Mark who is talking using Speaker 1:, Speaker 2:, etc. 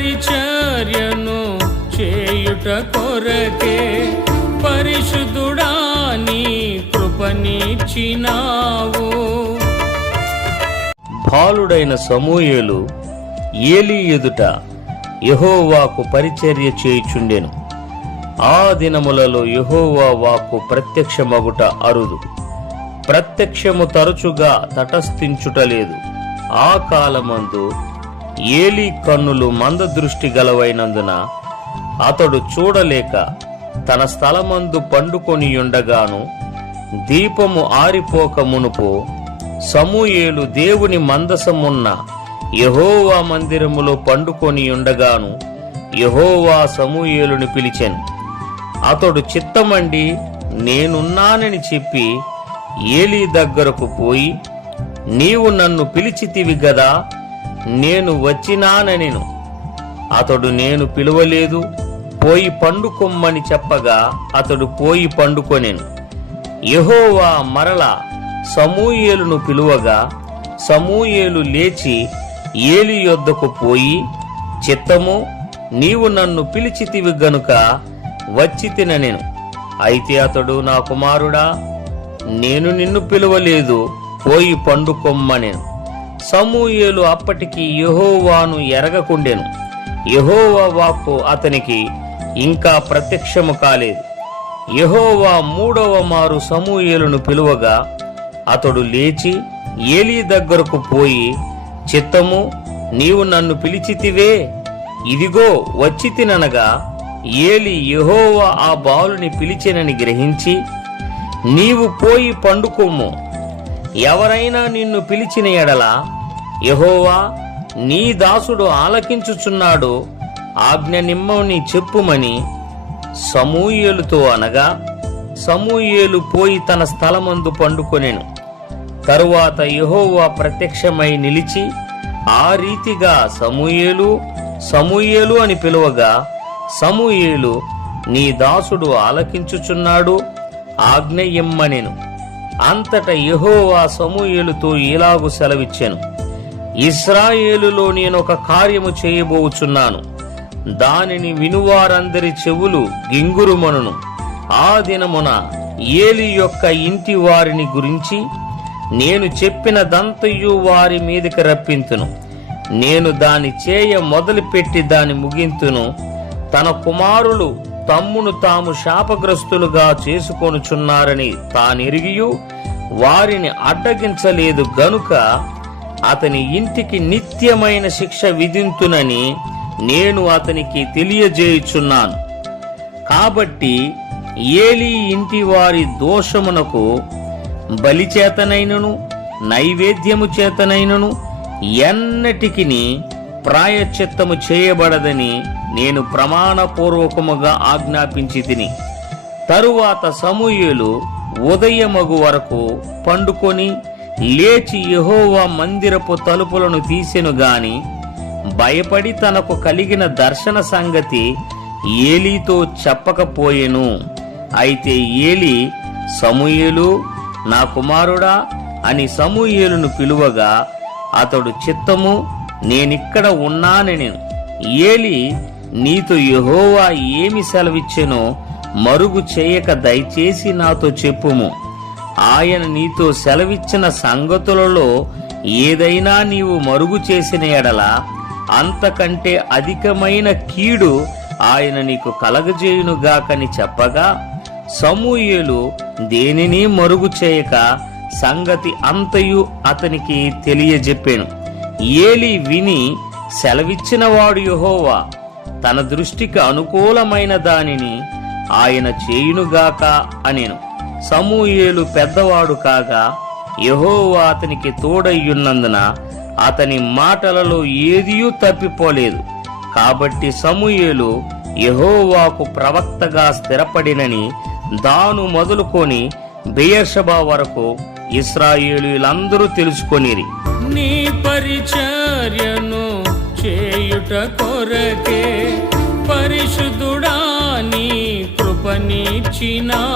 Speaker 1: పరిచర్యను చేయుట కొరకే పరిశుద్ధుడా నీ కృపనిచ్చినావు.
Speaker 2: బాలుడైన సమూయేలు ఏలీ ఎదుట యహోవాకు పరిచర్య చేయుచుండెను. ఆ దినములలో యహోవా వాకు ప్రత్యక్షమగుట అరుదు. ప్రత్యక్షము తరచుగా తటస్థించుటలేదు ఆ కాలమందు ఏలి కన్నులు మందదృష్టి గలవైనందున అతడు చూడలేక తన స్థలమందు పండుకొని ఉండగాను దీపము ఆరిపోక మునుపు సమూయేలు దేవుని మందసమున్న యహోవా మందిరములో పండుకొని ఉండగాను సమూయేలుని పిలిచెను. అతడు చిత్తమండి నేనున్నానని చెప్పి ఏలీ దగ్గరకు పోయి నీవు నన్ను పిలిచితివి గదా? నేను వచ్చినానెను అతడు నేను పిలువలేదు పోయి పండుకొమ్మని చెప్పగా అతడు పోయి పండుకొనెను. యహోవా మరల సమూయేలును పిలువగా సమూయేలు లేచి ఏలి యొద్దకు పోయి చిత్తము నీవు నన్ను పిలిచితివి గనుక వచ్చి తిననెను అయితే అతడు నా కుమారుడా నేను నిన్ను పిలువలేదు పోయి పండుకొమ్మనెను. సమూయేలు అప్పటికి యహోవాను ఎరగకుండెను. యహోవా వాక్కు అతనికి ఇంకా ప్రత్యక్షము కాలేదు. యహోవా మూడవ మారు సమూయేలును పిలువగా అతడు లేచి ఏలీ దగ్గరకు పోయి చిత్తము నీవు నన్ను పిలిచితివే. ఇదిగో వచ్చి తిననగా ఏలి యహోవా ఆ బాలుని పిలిచినని గ్రహించి నీవు పోయి పండుకోము. ఎవరైనా నిన్ను పిలిచిన ఎడల యహోవా నీ దాసుడు ఆలకించుచున్నాడు. ఆజ్ఞ నిమ్మని చెప్పుమని సమూయేలుతో అనగా సమూయేలు పోయి తన స్థలమందు పండుకొనెను. తరువాత యహోవా ప్రత్యక్షమై నిలిచి ఆ రీతిగా సమూయేలు సమూయేలు అని పిలువగా సమూయేలు నీ దాసుడు ఆలకించుచున్నాడు ఆజ్ఞ ఇమ్మనెను. అంతట యహోవా సమూయేలుతో ఇలాగు సెలవిచ్చాను. ఇస్రాయేలులో ఒక కార్యము చేయబోచున్నాను. దానిని వినువారందరి చెవులు గింగురుమనును. ఆ దినమున ఏలి యొక్క ఇంటి వారిని గురించి నేను చెప్పిన దంతయు వారి మీదకి రప్పింతును. నేను దాని చేయ మొదలుపెట్టి దాని ముగింతును. తన కుమారులు తమ్మును తాము శాపగ్రస్తులుగా చేసుకొనుచున్నారని తానెరిగియు వారిని అడ్డగించలేదు గనుక అతని ఇంటికి నిత్యమైన శిక్ష విధింతునని నేను అతనికి తెలియజేయుచున్నాను. కాబట్టి ఏలీ ఇంటి వారి దోషమునకు బలి చేతనైనను నైవేద్యము చేతనైనను ఎన్నటికిని ప్రాయశ్చిత్తము చేయబడదని నేను ప్రమాణపూర్వకముగా ఆజ్ఞాపించి తిని తరువాత సమూయేలు ఉదయమగు వరకు పండుకొని లేచి యహోవా మందిరపు తలుపులను తీసెను గాని భయపడి తనకు కలిగిన దర్శన సంగతి ఏలీతో చెప్పకపోయెను. అయితే ఏలి సమూయేలు నా కుమారుడా అని సమూయేలును పిలువగా అతడు చిత్తము నేనిక్కడ ఉన్నానని ఏలి నీతో యహోవా ఏమి సెలవిచ్చెనో మరుగు చేయక దయచేసి నాతో చెప్పుము. ఆయన నీతో సెలవిచ్చిన సంగతులలో ఏదైనా నీవు మరుగు చేసిన ఎడల అంతకంటే అధికమైన కీడు ఆయన నీకు కలగజేయునుగాకని చెప్పగా సమూయేలు దేనిని మరుగు చేయక సంగతి అంతయు అతనికి తెలియజెప్పాను. ఏలి విని సెలవిచ్చినవాడు యహోవా తన దృష్టికి అనుకూలమైన దానిని ఆయన చేయునుగాక అనెను. సమూయేలు పెద్దవాడు కాగా యహోవా అతనికి తోడయ్యున్నందున అతని మాటలలో ఏదియూ తప్పిపోలేదు. కాబట్టి సమూయేలు యహోవాకు ప్రవక్తగా స్థిరపడినని దాను మొదలుకొని బెయర్షబా వరకు ఇస్రాయేలీలందరూ తెలుసుకొనిరి.
Speaker 1: నీ పరిచర్యను చేయుట కొరకే పరిశుద్ధుడా నీ కృపనిచ్చినావు.